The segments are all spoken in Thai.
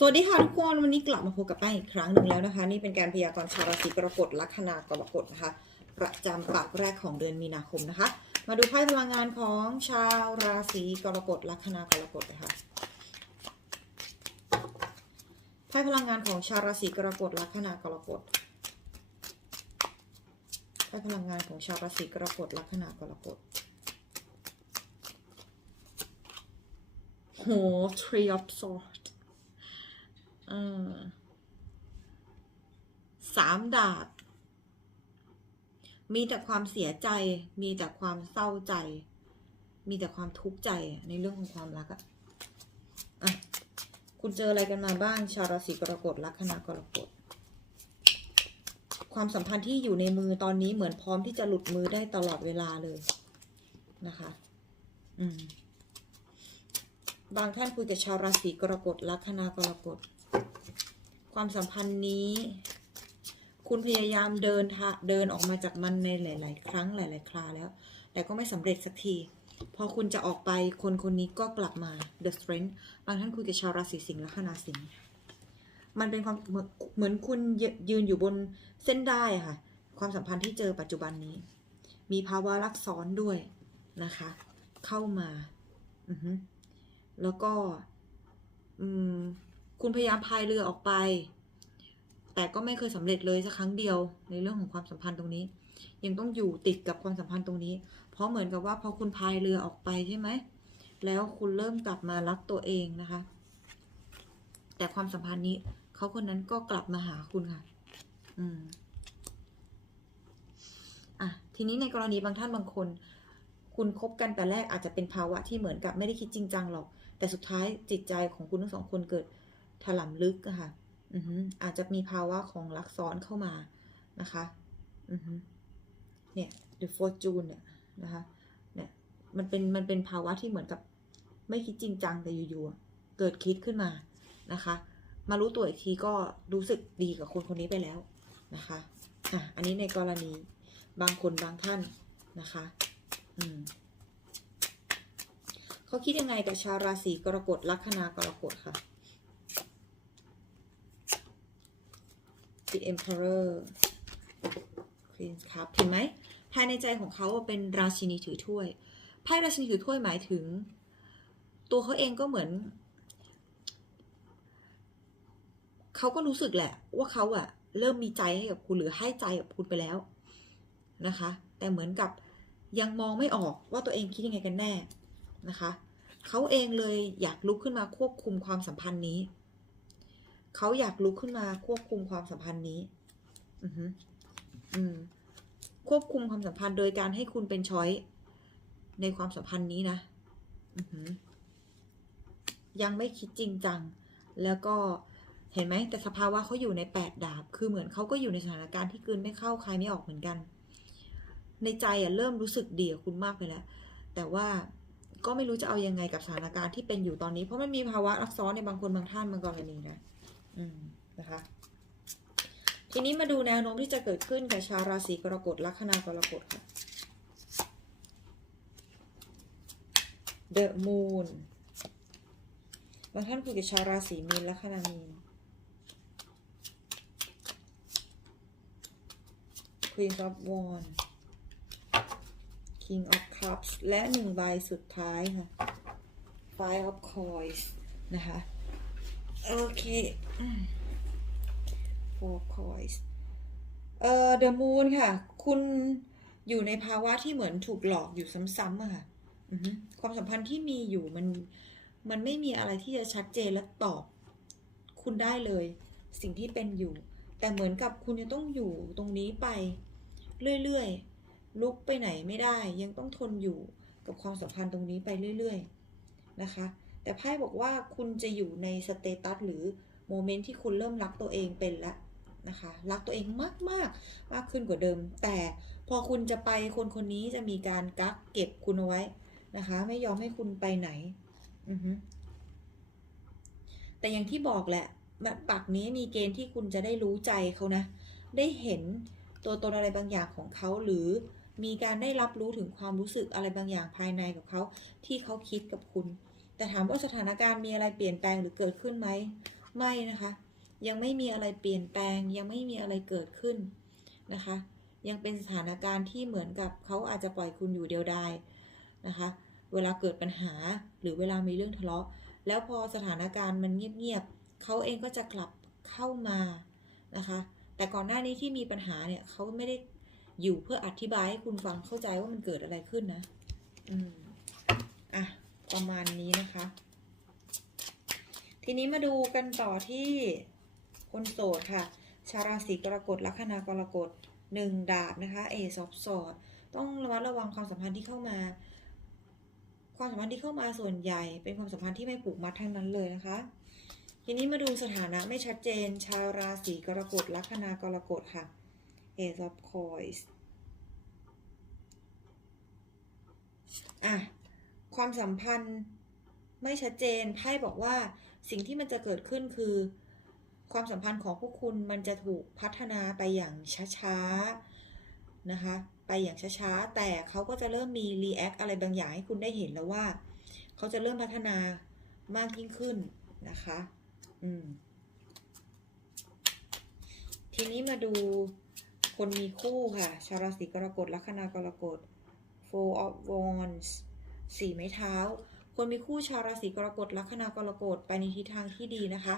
สวัสดีค่ะทุกคนวันนี้กลับมาพบกับแป้งอีกครั้งหนึ่งแล้วนะคะ นี่เป็นการพยากรณ์ชาวราศีกรกฎลัคนากรกฎนะคะ ประจำปักแรกของเดือนมีนาคมนะคะ มาดูไพ่พลังงานของชาวราศีกรกฎลัคนากรกฎนะคะไพ่พลังงานของชาวราศีกรกฎลัคนากรกฎไพ่พลังงานของชาวราศีกรกฎลัคนากรกฎโห Tree of Swords อืม สามดาบ มีแต่ความเสียใจ มีแต่ความเศร้าใจ มีแต่ความทุกข์ใจในเรื่องของความรักอะอะคุณเจออะไรกันมาบ้างชาวราศีกรกฎลัคนากรกฎความสัมพันธ์ที่อยู่ในมือตอนนี้เหมือนพร้อมที่จะหลุดมือได้ตลอดเวลาเลยนะคะ อืม บางท่านคุยกับชาวราศีกรกฎลัคนากรกฎ ความสัมพันธ์นี้ คุณพยายามเดินทาเดินออกมาจากมันในหลาย ๆ ครั้งหลาย ๆ คราแล้ว แต่ก็ไม่สำเร็จสักทีพอคุณจะออกไปคนคนนี้ก็กลับมา The Strength บางท่านคุยกับชาวราศีสิงห์และคนาสิงห์มันเป็นความเหมือนคุณยืนอยู่บนเส้นได้ค่ะ ความสัมพันธ์ที่เจอปัจจุบันนี้ มีภาวะรักซ้อนด้วยนะคะ เข้ามา แล้วก็ อืม คุณพยายามพายเรือออกไป แต่ก็ไม่เคยสำเร็จเลยสักครั้งเดียวในเรื่องของความสัมพันธ์ตรงนี้ ยังต้องอยู่ติดกับความสัมพันธ์ตรงนี้ เพราะเหมือนกับว่าพอคุณพายเรือออกไปใช่ไหม แล้วคุณเริ่มกลับมารักตัวเองนะคะ แต่ความสัมพันธ์นี้เขาคนนั้นก็กลับมาหาคุณค่ะ อืมอะทีนี้ในกรณีบางท่านบางคน คุณคบกันแต่แรกอาจจะเป็นภาวะที่เหมือนกับไม่ได้คิดจริงจังหรอก แต่สุดท้ายจิตใจของคุณทั้งสองคนเกิด ถล่มลึกอะค่ะอาจจะมีภาวะของรักซ้อนเข้ามานะคะเนี่ย the fortune เนี่ยนะคะเนี่ยมันเป็นมันเป็นภาวะที่เหมือนกับไม่คิดจริงจังแต่อยู่ๆเกิดคิดขึ้นมานะคะ มารู้ตัวอีกทีก็รู้สึกดีกับคนคนนี้ไปแล้วนะคะอะอันนี้ในกรณีบางคนบางท่านนะคะอืมเขาคิดยังไงกับชาวราศีกรกฎลัคนากรกฎค่ะ The Emperor Queen Cup เห็นไหมภายในใจของเขาเป็นราชินีถือถ้วยไพ่ราชินีถือถ้วยหมายถึง ตัวเขาเองก็เหมือนเขาก็รู้สึกแหละ ว่าเขาอะเริ่มมีใจให้กับคุณหรือให้ใจกับคุณไปแล้วนะคะ แต่เหมือนกับยังมองไม่ออกว่าตัวเองคิดยังไงกันแน่นะคะเขาเองเลยอยากลุกขึ้นมาควบคุมความสัมพันธ์นี้ เขาอยากลุกขึ้นมาควบคุมความสัมพันธ์นี้ อือฮึอืม ควบคุมความสัมพันธ์โดยการให้คุณเป็นช้อยในความสัมพันธ์นี้นะ อือฮึยังไม่คิดจริงจัง แล้วก็เห็นไหม แต่สภาวะเขาอยู่ในแปดดาบ คือเหมือนเขาก็อยู่ในสถานการณ์ที่กลืนไม่เข้าคายไม่ออกเหมือนกัน ในใจอะเริ่มรู้สึกดีกับคุณมากไปแล้ว แต่ว่าก็ไม่รู้จะเอายังไงกับสถานการณ์ที่เป็นอยู่ตอนนี้ เพราะมันมีภาวะรักซ้อนในบางคนบางท่านบางกรณีนะ นะคะ ทีนี้มาดูแนวโน้มที่จะเกิดขึ้นกับชาวราศีกรกฎลัคนากรกฎค่ะ The Moon บางท่านคุยกับชาวราศีมีนลัคนามีน Queen of Wands King of Cups และหนึ่งใบสุดท้ายค่ะ Five of Coins นะคะ โอเค Four Coins เอ่อ The Moon ค่ะ คุณอยู่ในภาวะที่เหมือนถูกหลอกอยู่ซ้ำๆอะค่ะความสัมพันธ์ที่มีอยู่มันมันไม่มีอะไรที่จะชัดเจนและตอบ คุณได้เลย สิ่งที่เป็นอยู่ แต่เหมือนกับคุณจะต้องอยู่ตรงนี้ไป เรื่อยๆ ลุกไปไหนไม่ได้ ยังต้องทนอยู่กับความสัมพันธ์ตรงนี้ไปเรื่อย ๆ นะคะ แต่ไพ่บอกว่าคุณจะอยู่ในสเตตัสหรือโมเมนต์ที่คุณเริ่มรักตัวเองเป็นแล้วนะคะ รักตัวเองมากๆมากขึ้นกว่าเดิม แต่พอคุณจะไปคนคนนี้จะมีการกักเก็บคุณเอาไว้นะคะ ไม่ยอมให้คุณไปไหน อือฮึแต่อย่างที่บอกแหละปักนี้มีเกณฑ์ที่คุณจะได้รู้ใจเขานะ ได้เห็นตัวตนอะไรบางอย่างของเขาหรือมีการได้รับรู้ถึงความรู้สึกอะไรบางอย่างภายในกับเขาที่เขาคิดกับคุณ แต่ถามว่าสถานการณ์มีอะไรเปลี่ยนแปลงหรือเกิดขึ้นไหม ไม่นะคะ ยังไม่มีอะไรเปลี่ยนแปลง ยังไม่มีอะไรเกิดขึ้นนะคะ ยังเป็นสถานการณ์ที่เหมือนกับเขาอาจจะปล่อยคุณอยู่เดียวดายนะคะ เวลาเกิดปัญหาหรือเวลามีเรื่องทะเลาะ แล้วพอสถานการณ์มันเงียบๆเขาเองก็จะกลับเข้ามานะคะ แต่ก่อนหน้านี้ที่มีปัญหาเนี่ยเขาไม่ได้อยู่เพื่ออธิบายให้คุณฟังเข้าใจว่ามันเกิดอะไรขึ้นนะ อืม ประมาณนี้นะคะ ทีนี้มาดูกันต่อที่คนโสดค่ะ ชาวราศีกรกฎลัคนากรกฎหนึ่งดาบนะคะเอซอบสอดต้องระมัดระวังความสัมพันธ์ที่เข้ามา ความสัมพันธ์ที่เข้ามาส่วนใหญ่ เป็นความสัมพันธ์ที่ไม่ผูกมัดทั้งนั้นเลยนะคะ ทีนี้มาดูสถานะไม่ชัดเจน ชาวราศีกรกฎลัคนากรกฎค่ะ Ace of Coins อะ ความสัมพันธ์ไม่ชัดเจนไพ่บอกว่าสิ่งที่มันจะเกิดขึ้นคือ ความสัมพันธ์ของพวกคุณมันจะถูกพัฒนาไปอย่างช้าๆนะคะ ไปอย่างช้าๆ แต่เขาก็จะเริ่มมีรีแอคอะไรบางอย่างให้คุณได้เห็นแล้วว่า เขาจะเริ่มพัฒนามากยิ่งขึ้นนะคะ อืม ทีนี้มาดูคนมีคู่ค่ะ ชาวราศีกรกฎลัคนากรกฎ Four of Wands สี่ไม้เท้า คนมีคู่ชาวราศีกรกฎลัคนากรกฎไปในทิศทางที่ดีนะคะ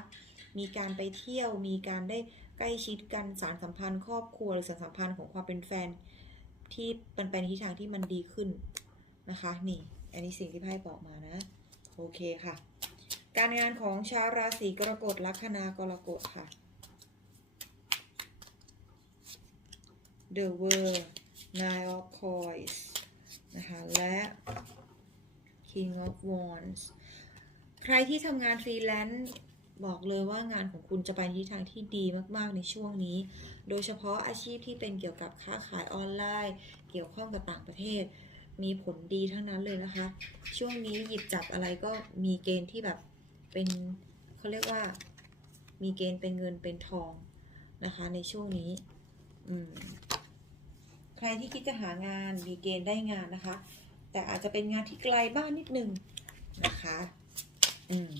มีการไปเที่ยว มีการได้ใกล้ชิดกันสารสัมพันธ์ ครอบครัวหรือสารสัมพันธ์ของความเป็นแฟน ที่มันไปในทิศทางที่มันดีขึ้นนะคะ นี่ อันนี้สิ่งที่ไพ่บอกมานะ โอเคค่ะ การงานของชาวราศีกรกฎลัคนากรกฎค่ะ The World Nine of Coins นะคะ และ King of Wands ใครที่ทำงานฟรีแลนซ์บอกเลยว่างานของคุณจะไปในทิศทางที่ดีมากๆในช่วงนี้ โดยเฉพาะอาชีพที่เป็นเกี่ยวกับค้าขายออนไลน์ เกี่ยวข้องกับต่างประเทศ มีผลดีทั้งนั้นเลยนะคะ ช่วงนี้หยิบจับอะไรก็มีเกณฑ์ที่แบบเป็นเขาเรียกว่า มีเกณฑ์เป็นเงินเป็นทองนะคะในช่วงนี้ใครที่คิดจะหางานมีเกณฑ์ได้งานนะคะ แต่อาจจะเป็นงานที่ไกลบ้านนิดนึงนะคะ อืม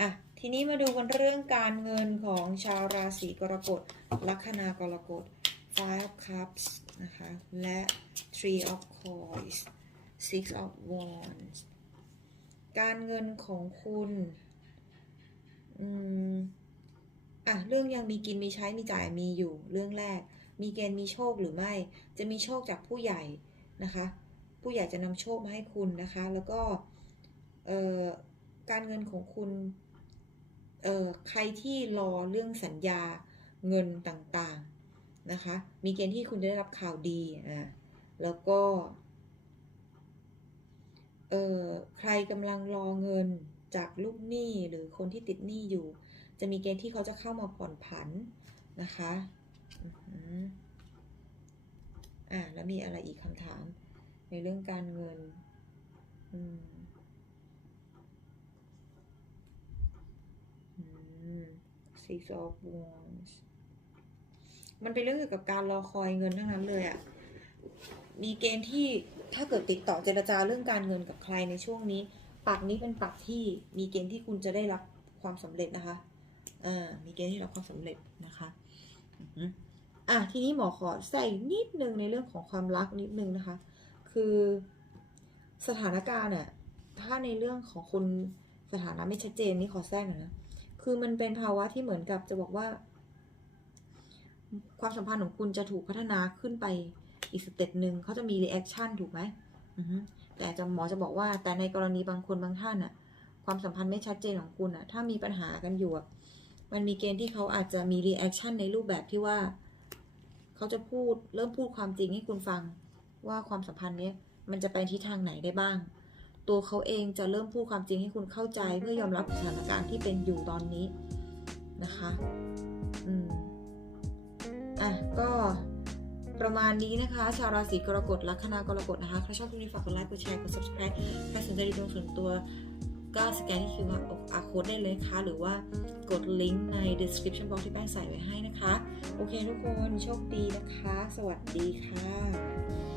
อะ ทีนี้มาดูกันเรื่องการเงินของชาวราศีกรกฎ ลัคนากรกฎ Five of Cups นะคะ และ Three of Coins Six of Wands การเงินของคุณ อืม อะ เรื่องยังมีกินมีใช้มีจ่ายมีอยู่ เรื่องแรก มีเกณฑ์มีโชคหรือไม่ จะมีโชคจากผู้ใหญ่นะคะ ผู้ใหญ่จะนำโชคมาให้คุณนะคะ แล้วก็การเงินของคุณใครที่รอเรื่องสัญญาเงินต่างๆนะคะ มีเกณฑ์ที่คุณจะได้รับข่าวดีอ่าแล้วก็เอ่อใครกำลังรอเงินจากลูกหนี้หรือคนที่ติดหนี้อยู่ จะมีเกณฑ์ที่เขาจะเข้ามาผ่อนผันนะคะอ่าแล้วมีอะไรอีกคำถาม ในเรื่องการเงิน อืมอืม Six of Wands มันเป็นเรื่องเกี่ยวกับการรอคอยเงินทั้งนั้นเลยอะ่ะ มีเกณฑ์ที่ถ้าเกิดติดต่อเจรจาเรื่องการเงินกับใครในช่วงนี้ปักนี้เป็นปักที่มีเกณฑ์ที่คุณจะได้รับความสำเร็จนะคะอ่ามีเกณฑ์ที่รับความสำเร็จนะคะอะทีนี้หมอขอใส่นิดนึงในเรื่องของความรักนิดนึงนะคะ คือสถานการณ์เนี่ย ถ้าในเรื่องของคนสถานะไม่ชัดเจนนี่ขอแทรกหน่อยนะ คือมันเป็นภาวะที่เหมือนกับจะบอกว่า ความสัมพันธ์ของคุณจะถูกพัฒนาขึ้นไปอีกสเต็ปหนึ่งเขาจะมีรีแอคชั่นถูกไหมแต่จะหมอจะบอกว่า แต่ในกรณีบางคนบางท่านอะความสัมพันธ์ไม่ชัดเจนของคุณอะถ้ามีปัญหากันอยู่มันมีเกณฑ์ที่เขาอาจจะมีรีแอคชั่นในรูปแบบที่ว่า เขาจะพูดเริ่มพูดความจริงให้คุณฟัง ว่าความสัมพันธ์เนี้ยมันจะไปทิศทางไหนได้บ้าง ตัวเขาเองจะเริ่มพูดความจริงให้คุณเข้าใจ เพื่อยอมรับสถานการณ์ที่เป็นอยู่ตอนนี้นะคะ อืม อะ ก็ประมาณนี้นะคะ ชาวราศีกรกฎลัคนากรกฎนะคะ ใครชอบคลิปนี้ฝากกดไลค์ กดแชร์ กด subscribe ใครสนใจดีตรงส่วนตัวก็สแกนที่ QR code ได้เลยนะคะหรือว่ากดลิงก์ใน description box ที่แป้งใส่ไว้ให้นะคะ โอเคทุกคน โชคดีนะคะ สวัสดีค่ะ